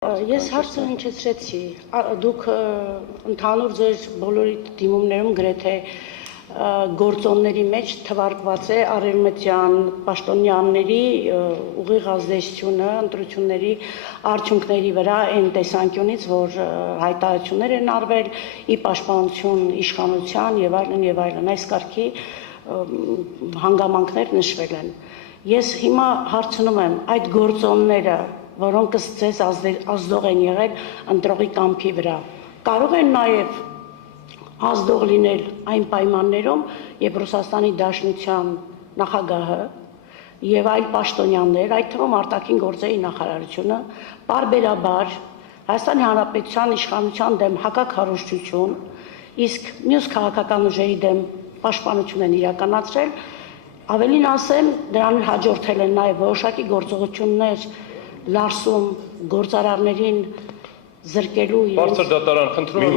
Ես հարցը հնչեցրեցի, դուք ընդհանուր ձեր բոլորի դիմումներում գրեթե գործոնների մեջ թվարկված է արևմտյան պաշտոնյաների ուղիղ ազդեցությունը ընտրությունների արդյունքների վրա այն տեսանկյունից, որ հայտարարություններ են արվել ի պաշտպանություն իշխանության եւ այլն, այս կարգի հանգամանքներ նշվել են։ Ես հիմա հարցնում եմ, այդ գործոնները, որոնք ձեզ ազդող են եղել ընտրողի կամքի վրա, կարող են նաև ազդող լինել այն պայմաններում, երբ Ռուսաստանի Դաշնության նախագահը եւ այլ պաշտոնյաներ, այդ թվում արտաքին գործերի նախարարությունը, պարբերաբար Հայաստանի Հանրապետության իշխանության դեմ հակաքարոզչություն, իսկ մյուս քաղաքական ուժերի դեմ պաշտպանություն են իրականացրել, ավելին ասեմ, դրան հաջորդել են նաև որոշակի գործողություններ լարսում գործարարներին զրկելու Բարձր դատարան, խնդրում եմ,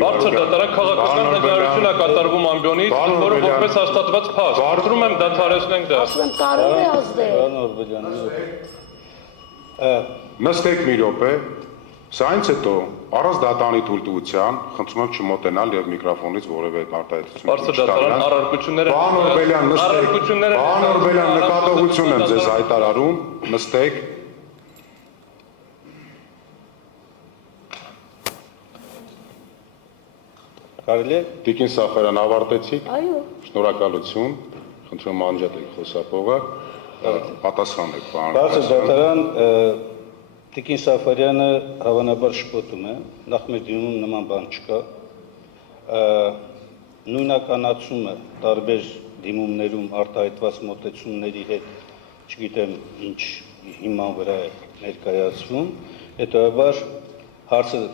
բարձր դատարան քաղաքական հնարավորություն է կատարվում ամբյոնից, որը որպես հաստատված փաստ։ Խնդրում եմ դադարեցնենք դա։ ասում եմ կարող է ազդել։ Նստեք մի րոպե, սրանից հետո առանց դատանի թույլտվության խնդրում եմ չմոտենալ եւ միկրոֆոնից որևէ արտահայտություն Բարձր դատարան առարկությունները Պարոն Օրբելյան, նստեք։ Պարոն Օրբելյան, նկատողություն եմ ձեզ հայտարարում, նստեք։ Կարելի է Տիկին Սաֆարյան, ավարտեցիք։ Այո։ Շնորհակալություն։ Խնդրում եմ անջատեք խոսափողը։ Պատասխանեք, պարոն։ Բարձր դատարան Տիկին Սաֆարյանը հավանաբար շփոթում է, նախ մեր դիմում նման բան չկա։ Նույնականացումը տարբեր դիմումներում արտահայտված մոտեցումների հետ, չգիտեմ ինչ հիման վրա է ներկայացվում, հետևաբար հարցը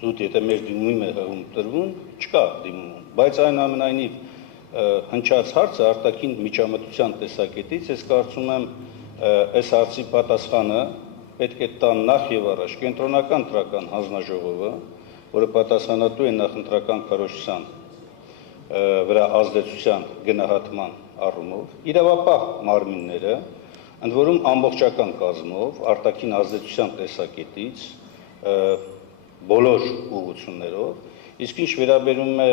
զուտ եթե մեր դիմումի է տրվում, չկա դիմում, բայց այնուամենայնիվ հնչած հարցը արտաքին միջամտության տեսակետից, ես կարծում եմ այս հարցի պատասխանը պետք է տան նախ եւ առաջ կենտրոնական ընտրական հանձնաժողովը, որը պատասխանատու է նախընտրական քարոզչության վրա ազդեցության գնահատման առումով, իրավապահ մարմինները, ընդ որում ամբողջական կազմով, արտաքին ազդեցության տեսակետից բոլոր ուղղություններով, իսկ ինչ վերաբերում է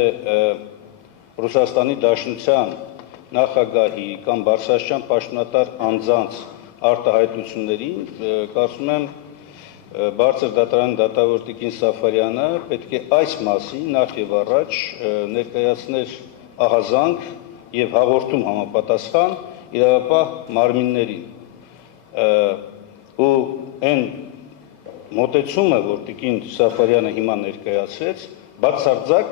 Ռուսաստանի Դաշնության նախագահի կամ բարձրաստիճան պաշտոնատար անձանց արտահայտություններին, կարծում եմ բարձր դատարանի դատավոր Տիկին Սաֆարյանը պետք է այս մասի նախ եւ առաջ ներկայացներ ահազանգ եւ հաղորդում համապատասխան իրավապահ մարմիններին ու այն մոտեցումը, որ Տիկին Սաֆարյանը հիմա ներկայացրեց, բացարձակ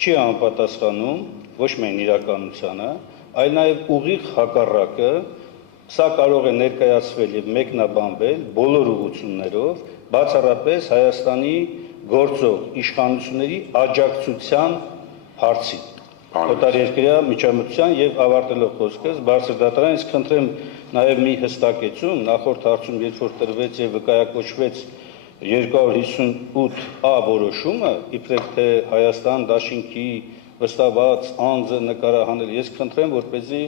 չի համապատասխանում ոչ միայն իրականությանը, այլ նաև ուղիղ հակառակը, սա կարող է ներկայացվել եւ մեկնաբանվել բոլոր ուղղություններով, բացառապես Հայաստանի գործող իշխանությունների աջակցության հարցին։ Օտարերկրյա միջամտության եւ ավարտելով խոսքս, բարձր դատարան, ես խնդրեմ նաև մի հստակեցում, նախորդ հարցում երբ որ տրվեց եւ վկայակոչվեց 258A որոշումը, իբրև թե Հայաստան Դաշինքի վստահված անձը նկարահանել, ես խնդրեմ, որպեսզի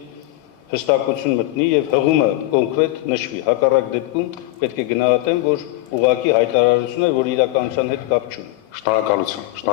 հստակություն մտնի եւ հղումը կոնկրետ նշվի։ Հակառակ դեպքում պետք է գնահատեմ, որ ուղղակի հայտարարություն է, որ իրականության հետ կապ չունի։ Շնորհակալություն։